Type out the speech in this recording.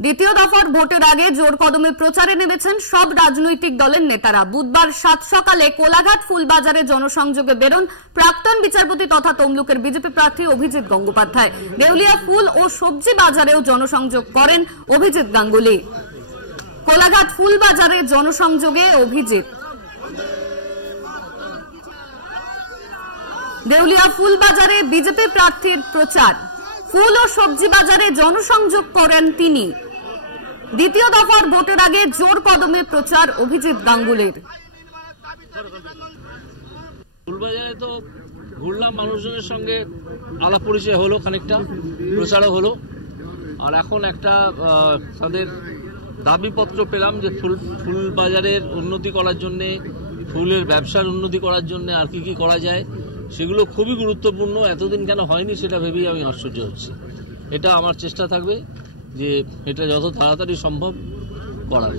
দ্বিতীয় দফার ভোটের আগে জোর কদমে প্রচারে নেমেছেন সব রাজনৈতিক দলের নেতারা। বুধবার 7 সকালে কোলাঘাট ফুলবাজারে জনসংযোগে বেরোন প্রাক্তন বিচারপতি তথা তমলুকের বিজেপি প্রার্থী অভিজিৎ গঙ্গোপাধ্যায়। দেউলিয়া ফুল ও সবজি বাজারেও জনসংযোগ করেন অভিজিৎ গাঙ্গুলি। কোলাঘাট ফুলবাজারে জনসংযোগে অভিজিৎ। দেউলিয়া ফুলবাজারে বিজেপি প্রার্থীর প্রচার। ফুল ও সবজি বাজারে জনসংযোগ করেন তিনি। দ্বিতীয় দফার ভোটের আগে জোর কদমে প্রচার অভিজিৎ গাঙ্গুলির। ফুলবাজারে তো ঘুরলাম, মানুষজনের সঙ্গে আলাপ পরিচয় হলো, খানিকটা প্রচারও হলো। আর এখন একটা তাদের দাবিপত্র পেলাম যে ফুলবাজারের উন্নতি করার জন্যে, ফুলের ব্যবসার উন্নতি করার জন্য আর কি কি করা যায় সেগুলো খুবই গুরুত্বপূর্ণ। এতদিন কেন হয়নি সেটা ভেবেই আমি আশ্চর্য হচ্ছি। এটা আমার চেষ্টা থাকবে যে এটা যত তাড়াতাড়ি সম্ভব করার।